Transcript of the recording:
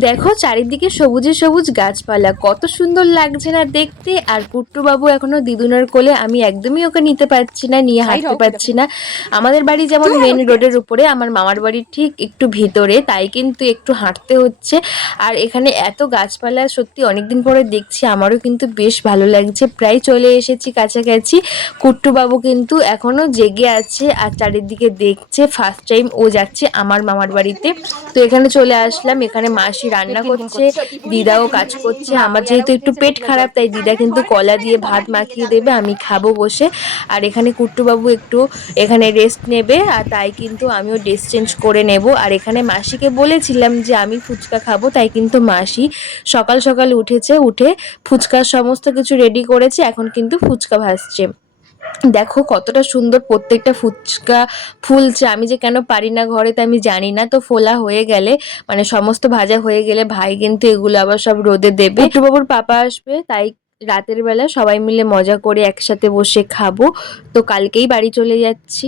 দেখো চারিদিকে সবুজে সবুজ গাছপালা, কত সুন্দর লাগছে না দেখতে। আর কুট্টু বাবু এখনো দিদুনের কোলে, আমি একদমই ওকে নিতে পারছি না, নিয়ে হাঁটতে পারছি না। আমাদের বাড়ি যেমন মেন রোডের উপরে, আমার মামার বাড়ি ঠিক একটু ভিতরে, তাই কিন্তু একটু হাঁটতে হচ্ছে। আর এখানে এত গাছপালা সত্যি অনেকদিন পরে দেখছি, আমারও কিন্তু বেশ ভালো লাগছে। প্রায় চলে এসেছি কাছাকাছি। কুট্টু বাবু কিন্তু এখনো জেগে আছে আর চারিদিকে দেখছে। ফার্স্ট টাইম ও যাচ্ছে আমার মামার বাড়িতে। তো এখানে চলে আসলাম, এখানে মাসি রান্না করছে, দিদাও কাজ করছে। আমার যেহেতু একটু পেট খারাপ, তাই দিদা কিন্তু কলা দিয়ে ভাত মাখিয়ে দেবে, আমি খাবো বসে। আর এখানে কুট্টুবাবু একটু এখানে রেস্ট নেবে, আর তাই কিন্তু আমিও ড্রেস চেঞ্জ করে নেব। আর এখানে মাসিকে বলেছিলাম যে আমি ফুচকা খাবো, তাই কিন্তু মাসি সকাল সকাল উঠেছে, উঠে ফুচকার সমস্ত কিছু রেডি করেছে, এখন কিন্তু ফুচকা ভাজছে। দেখো কতটা সুন্দর প্রত্যেকটা ফুচকা ফুলছে। আমি যে কেন পারি না ঘরে তা আমি জানি না। তো ফোলা হয়ে গেলে, মানে সমস্ত ভাজা হয়ে গেলে ভাই কিন্তু এগুলো আবার সব রোদে দেবে। একটু বাবুর পাপা আসবে, তাই রাতের বেলা সবাই মিলে মজা করে একসাথে বসে খাবো। তো কালকেই বাড়ি চলে যাচ্ছি।